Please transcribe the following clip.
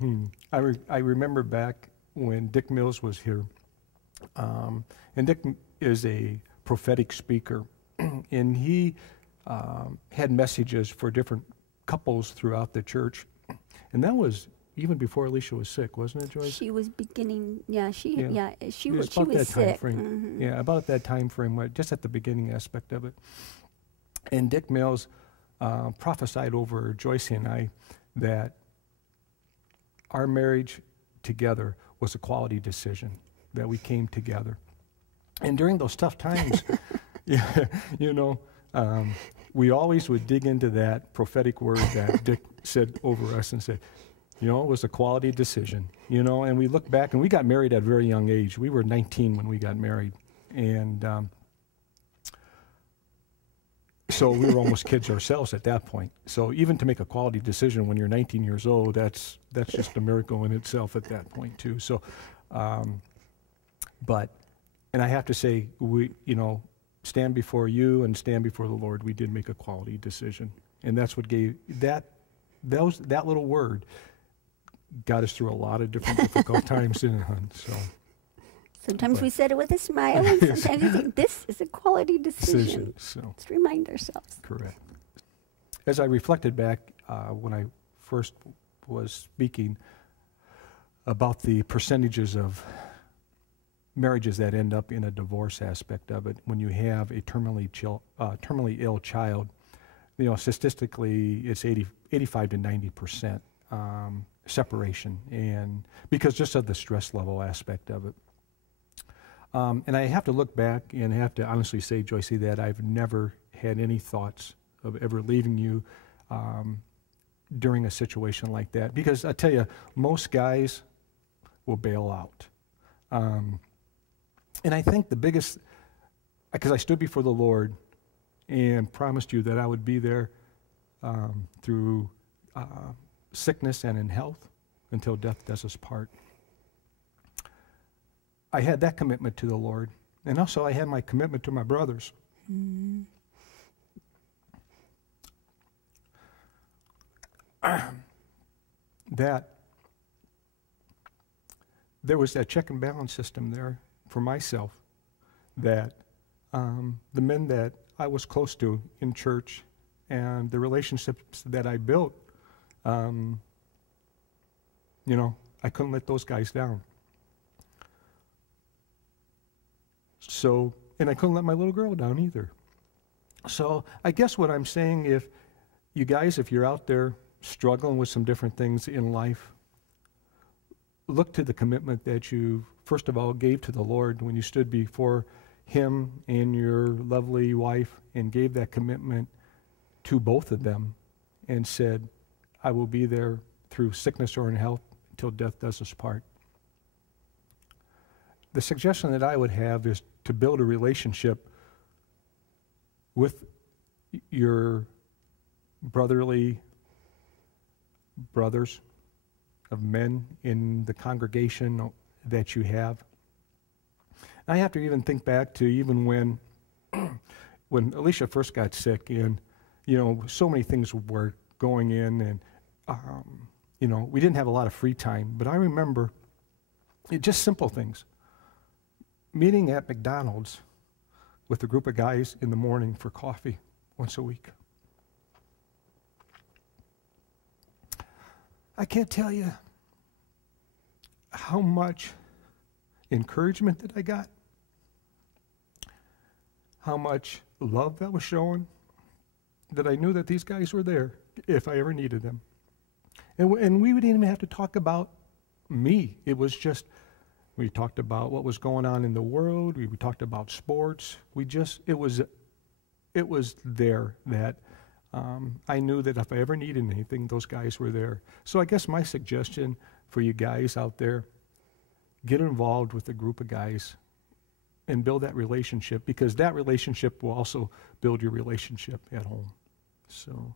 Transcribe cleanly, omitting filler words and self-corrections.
I remember back when Dick Mills was here, and Dick is a prophetic speaker, and he had messages for different couples throughout the church, and that was even before Alicia was sick, wasn't it, Joyce? She was beginning, yeah, she It was about that time sick. frame. Yeah, about that time frame, just at the beginning aspect of it. And Dick Mills prophesied over Joyce and I that our marriage together was a quality decision, that we came together. And during those tough times, yeah, we always would dig into that prophetic word that Dick said over us and said, it was a quality decision, and we look back, and we got married at a very young age. We were 19 when we got married, and so we were almost kids ourselves at that point. So even to make a quality decision when you're 19 years old, that's just a miracle in itself at that point too. So, and I have to say, we, stand before you and stand before the Lord, we did make a quality decision. And that's what gave, that little word got us through a lot of different difficult times in it, so. Sometimes we said it with a smile, and sometimes we think, this is a quality decision. So. Let's remind ourselves. Correct. As I reflected back when I first was speaking about the percentages of marriages that end up in a divorce aspect of it, when you have a terminally ill child, statistically it's 85 to 90% separation, and because just of the stress level aspect of it. And I have to look back and have to honestly say, Joyce, that I've never had any thoughts of ever leaving you during a situation like that. Because I tell you, most guys will bail out. And I think the biggest, because I stood before the Lord and promised you that I would be there through sickness and in health until death does us part. I had that commitment to the Lord, and also I had my commitment to my brothers. That there was that check and balance system there for myself, that the men that I was close to in church and the relationships that I built, I couldn't let those guys down. So, and I couldn't let my little girl down either. So I guess what I'm saying, if you're out there struggling with some different things in life, look to the commitment that you, first of all, gave to the Lord when you stood before Him and your lovely wife and gave that commitment to both of them and said, I will be there through sickness or in health until death does us part. The suggestion that I would have is to build a relationship with your brotherly brothers of men in the congregation that you have. I have to even think back to even when Alicia first got sick, and so many things were going in, and we didn't have a lot of free time. But I remember just simple things. Meeting at McDonald's with a group of guys in the morning for coffee once a week. I can't tell you how much encouragement that I got, how much love that was shown, that I knew that these guys were there if I ever needed them. And we wouldn't even have to talk about me. It was just, we talked about what was going on in the world. We talked about sports. It was there that I knew that if I ever needed anything, those guys were there. So I guess my suggestion for you guys out there, get involved with a group of guys and build that relationship, because that relationship will also build your relationship at home. So.